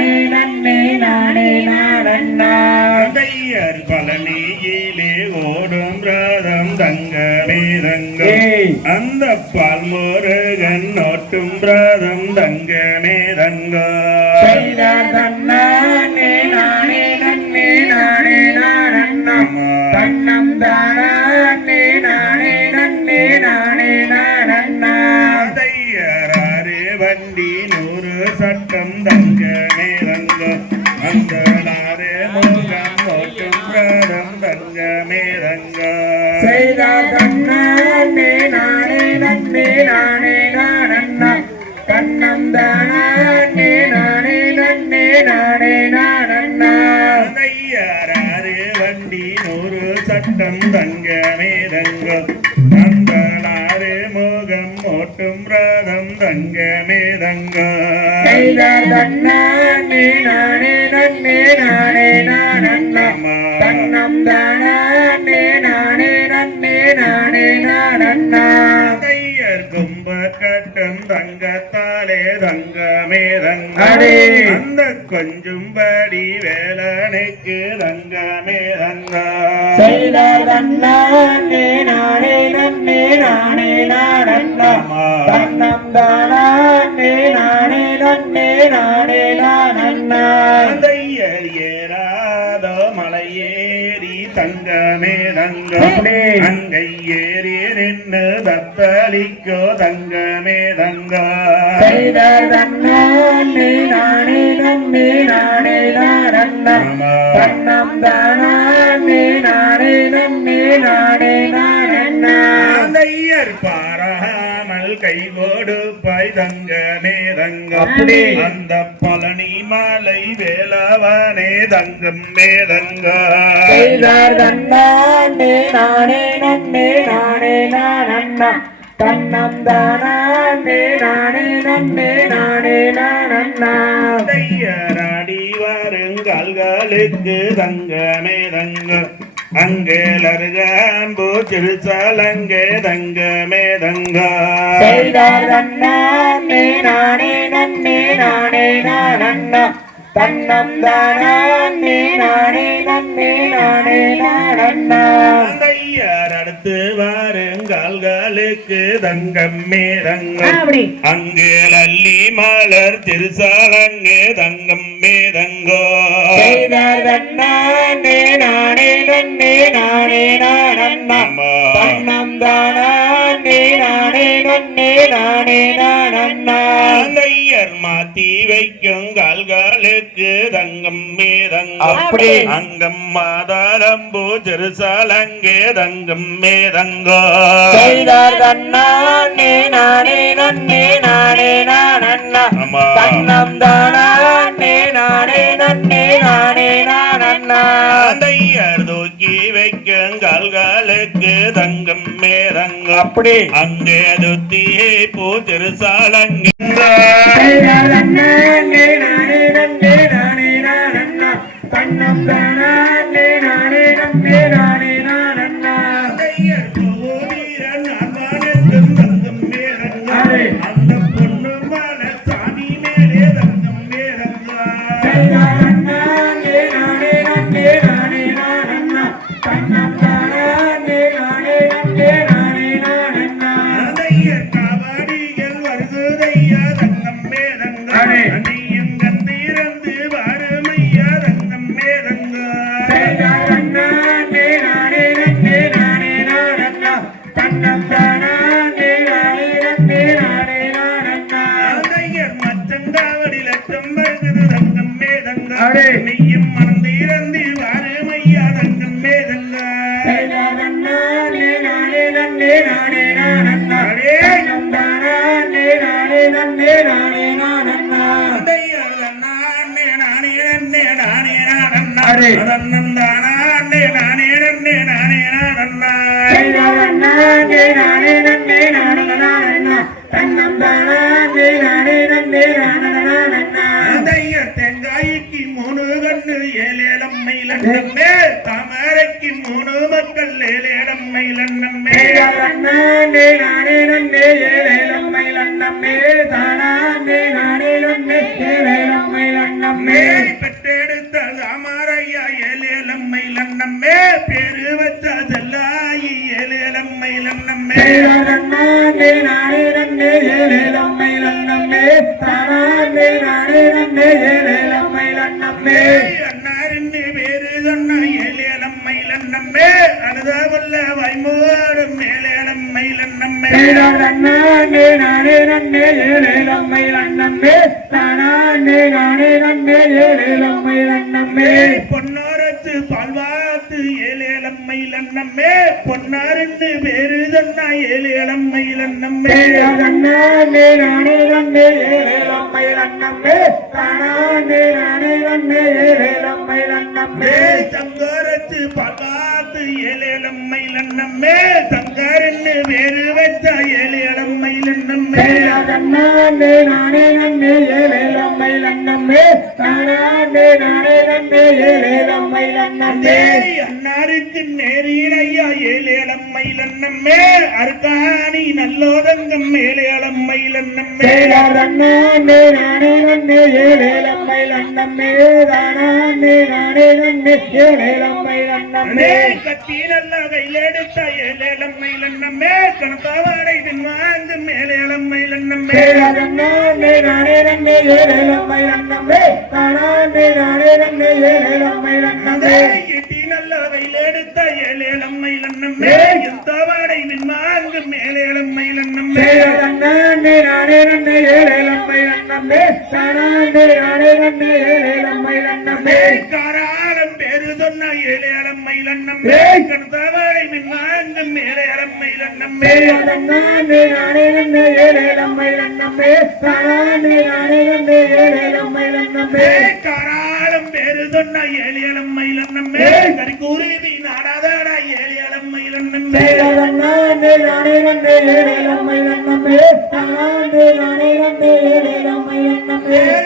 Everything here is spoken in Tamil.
நானே நன்னே நானே நானண்ணா தையர் பழனியிலே ஓடும் ரதம் தங்கமே தங்க ஏய். அந்த பால்முருகன் நோட்டும் ரதம் தங்கமே தங்க செய்தார் தன்னானே வண்டி நூறு சட்டம் தங்க அந்த நாறு முகம் ரதம் தங்கமே தங்க செய்தார் தன்னானே நானே நன்னே நானே நானண்ணா. தன்னம் தானே நானே நன்னே நானே நானண்ணா. தையராறு வண்டி நூறு சட்டம் தங்கமே தங்க நாறு முகம் ஓட்டும் ரதம் தங்கமே தங்க செய்தார் நானே நன்னே நானே நானண்ணா தன்னம் தானே நானே நன்னே நானே நானண்ணா தையர் கும்ப கட்டம் தங்கத்தாலே தங்கமே தங்க அந்த கொஞ்சம் படி வேலனைக்கு தங்கமே தங்க செய்தார் தன்னானே நானே நானே நானண்ணா தன்னம் தானே நானே நன்னே நானே நானண்ணா. தையர் ஏறாத மலை ஏறி தங்கமே தங்க. அப்படி. அங்கை ஏறி நின்று தத்தளிக்கோ தங்கமே தங்க. செய்தார் தன்னானே நானே நன்னே நானே நானண்ணா. தன்னம் தானே நானே நன்னே நானே நானண்ணா தையர் பாராமல் கை கொடுப்பாய் தங்கமே தங்க அப்படி. அந்த பழனி மலை வேலவனே தங்கம் மேதங்க நானே நன்னே நானே நானண்ணா. தன்னம் தானே நானே நன்னே நானே நானண்ணா. தையராடி வருங்கால்களுக்கு தங்கமே தங்க அங்கேலருகாம்பு திருச்சலங்கே தங்கமே தங்க செய்தார் தன்னானே நானே நன்னே நானே நானண்ணா தன்னம் தானே நானே நன்னே நானே நானண்ணா தையர் அடுத்து வருங்கால்களுக்கு தங்கமே தங்க அப்படி. அங்கே லல்லி மலர் திருசாலங்கே தங்கம் மேதங்கோ செய்தார் நானே நானண்ணா தன்னம் தானே நானே நன்னே நானே நானண்ணா தையர் மாத்தி வைக்கும் கால்களுக்கு தங்கம் மேதங்கோ அப்படி. அங்கம் மாதாரம்பு திருசாலங்கே தங்கம் மேதங்கோ செய்தார் தன்னானே நானே நன்னே நானே நானண்ணா. தன்னம் தானே நானே நன்னே நானே நானண்ணா தையர் தூக்கி வைக்கும் கால்களுக்கு தங்கம் மேதங்கோ அப்படி. அங்கே துத்தியே பூ திருசாலங்கே நானே நானே தன்னம் தானே நானே நன்னே நானே நானண்ணா தையர் கோவீரன் நானே நன்னே நானே நானண்ணா தையர் தன்னானே நானே நன்னே நானே நானே நானே நானண்ணா. செய்தார் தன்னானே நானே நன்னே நானே தன்னம் தானே நானே நன்னே நானே நானண்ணா தையர் தேங்காய்க்கு மூணு கண்ணு ஏழேலம்மை தாமரைக்கு மூணு மக்கள் ஏழேலம்மை தன்னானே நானே நன்னே ஏழை நம்மை லண்ணம்மே தானானே நானே நன்னே ஏழை நம்மை லண்ணா நன்னம்மே பெற்றெடுத்த தாமரையா ஏலேலம்மை லன்னம்மே பேரு வச்ச செல்லாயி ஏலேலம்மை லன்னம்மே நன்னே நானே நன்னே ஏழேலம்மை நன்னம்மே தானே நானே நன்னே ஏழேலம்மை நன்னம்மே அன்னாரின்னு பேரு சொன்ன ஏலேலம்மை லன்னம்மே அழுதாவுள்ள வைமோடும் மேலேலம்மை லன்னம்மே நன்னே நானே நன்னே ஏழேலம்மை நன்னம்மே பொன்னாருன்னு பேரு சொன்ன ஏலேலம்மை லன்னம்மே நன்னே நானே நன்னே ஏழேலம்மை நன்னம்மே தானே நானே பால்வாத்து ஏலேலம்மை லன்னம்மே சங்காரன்னு பேரு வச்ச ஏலேலம்மை லன்னம்மே. நன்னே நானே நன்னே ஏழேலம்மை நன்னம்மே தானே நானே நன்னே ஏழேலம்மை நன்னம்மே அன்னாருக்கு நேரிடையா ஏலேலம்மை லன்னம்மே. அர்காணி நல்லோதங்கம் மேலேலம்மை லன்னம்மே. நன்னே நானே நன்னே ஏழேலம்மை நன்னம்மே தானே நானே நன்னே ஏழேலம்மை நன்னம்மே கட்டி நல்ல கையிலெடுத்த ஏலேலம்மை லன்னம்மே கணத்தாவாடை பின்வாங்கு மேலேலம்மை லன்னம்மே நன்னே நானே நன்னே ஏழேலம்மை நன்னம்மே தானே நானே நன்னே ஏழேலம்மை நன்னம்மே எட்டி நல்ல கையிலெடுத்த ஏலேலம்மை லன்னம்மே எந்தவாடை பின்வாங்கு மேலேலம்மை லன்னம்மே நன்னே நானே நன்னே ஏழேலம்மை நன்னம்மே தானே நானே நன்னே மேலேலம்மை லன்னம்மே நன்னே நானே தானே நானே காராளம் பேரு சொன்ன நாடாதாடா நானே நன்னே ஏழேலம்மை நன்னம்மே தானே நானே ஏழேலம்மை நன்னம்மே தன்னானே